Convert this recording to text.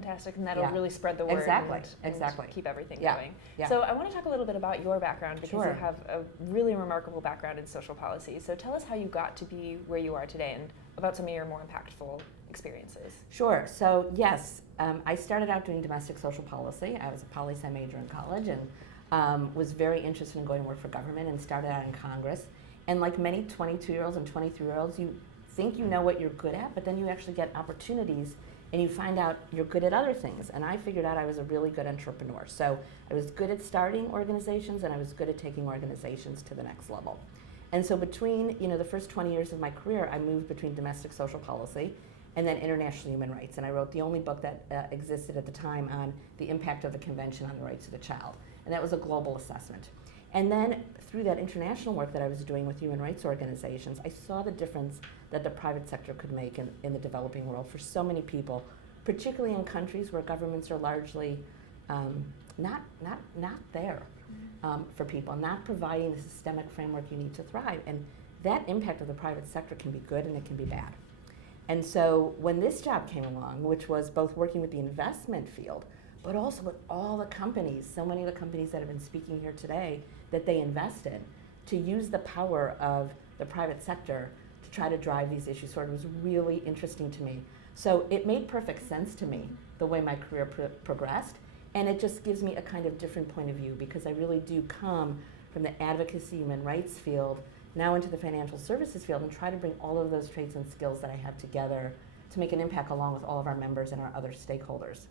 fantastic, and that'll Yeah. really spread the word Exactly. and keep everything Yeah. going. Yeah. So I want to talk a little bit about your background, because Sure. you have a really remarkable background in social policy. So tell us how you got to be where you are today, and about some of your more impactful experiences. Sure. So yes, I started out doing domestic social policy. I was a poli-sci major in college, and was very interested in going to work for government, and started out in Congress. And like many 22-year-olds and 23-year-olds, you think you know what you're good at, but then you actually get opportunities and you find out you're good at other things. And I figured out I was a really good entrepreneur. So I was good at starting organizations, and I was good at taking organizations to the next level. And so between the first 20 years of my career, I moved between domestic social policy and then international human rights. And I wrote the only book that existed at the time on the impact of the Convention on the Rights of the Child. And that was a global assessment. And then through that international work that I was doing with human rights organizations, I saw the difference that the private sector could make in the developing world for so many people, particularly in countries where governments are largely not there for people, not providing the systemic framework you need to thrive. And that impact of the private sector can be good and it can be bad. And so when this job came along, which was both working with the investment field, but also with all the companies, so many of the companies that have been speaking here today, that they invest in, to use the power of the private sector to try to drive these issues forward, was really interesting to me. So it made perfect sense to me, the way my career progressed, and it just gives me a kind of different point of view, because I really do come from the advocacy human rights field now into the financial services field, and try to bring all of those traits and skills that I have together to make an impact along with all of our members and our other stakeholders.